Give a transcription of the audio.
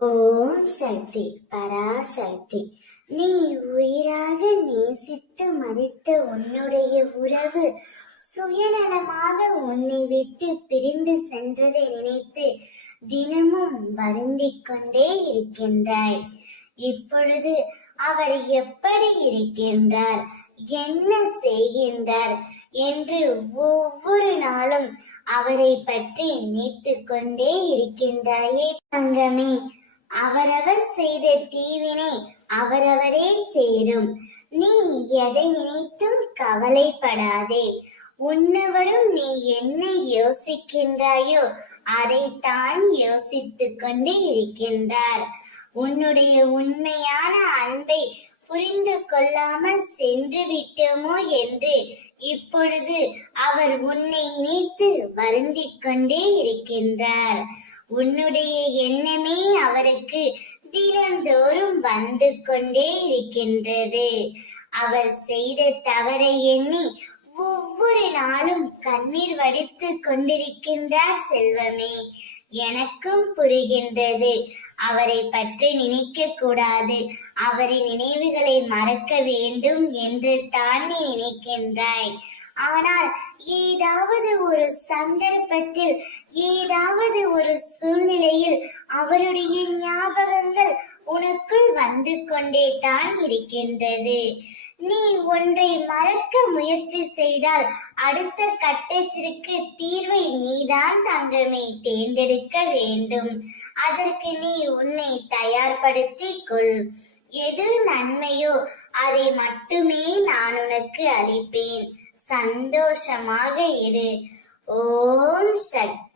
ஓம் சக்தி பராசக்தி. நீ உயிராக நேசித்து மதித்த உன்னுடைய உறவு சுயநலமாக உன்னை விட்டு பிரிந்து சென்றதை நினைத்து தினமும் வருந்திக் கொண்டே இருக்கின்றாய். இப்பொழுது அவர் எப்படி இருக்கின்றார், என்ன செய்கின்றார் என்று ஒவ்வொரு நாளும் அவரை பற்றி நினைத்து கொண்டே இருக்கின்றாயே தங்கமே. அவரவர் செய்த தீவினை அவரவரே சேரும். நீ எதை நினைத்தும் கவலைப்படாதே. உன்னவரும் நீ என்ன யோசிக்கின்றாயோ அதைத்தான் யோசித்துக் கொண்டு இருக்கின்றார். உன்னுடைய உண்மையான அன்பை புரிந்து கொள்ளாமல் சென்று விட்டோமோ என்று இப்பொழுது அவர் உன்னை நினைத்து வருந்திக் கொண்டே இருக்கின்றார். உன்னுடைய எண்ணமே அவருக்கு தினந்தோறும் வந்து கொண்டே இருக்கின்றது. அவர் செய்த தவறை எண்ணி ஒவ்வொரு நாளும் கண்ணீர் வடித்து கொண்டிருக்கின்றார் செல்வமே. எனக்கும் புரிகின்றது. அவரை பற்றி நினைக்க கூடாது, அவரின் நினைவுகளை மறக்க வேண்டும் என்று தான் நீ நினைக்கின்றாய். ஆனால் ஏதாவது ஒரு சந்தர்ப்பத்தில், ஏதாவது ஒரு சூழ்நிலையில் அவருடைய ஞாபகங்கள் உனக்குள் வந்து கொண்டே தான் இருக்கின்றது. நீ ஒன்றை மறக்க முயற்சி செய்தால் அடுத்த கட்டத்திற்கு தீர்வை நீதான் தங்கமே தேர்ந்தெடுக்க வேண்டும். அதற்கு நீ உன்னை தயார்படுத்திக் கொள். எது நன்மையோ அதை மட்டுமே நான் உனக்கு அளிப்பேன். சந்தோஷமாக இரு. ஓம் சக்தி.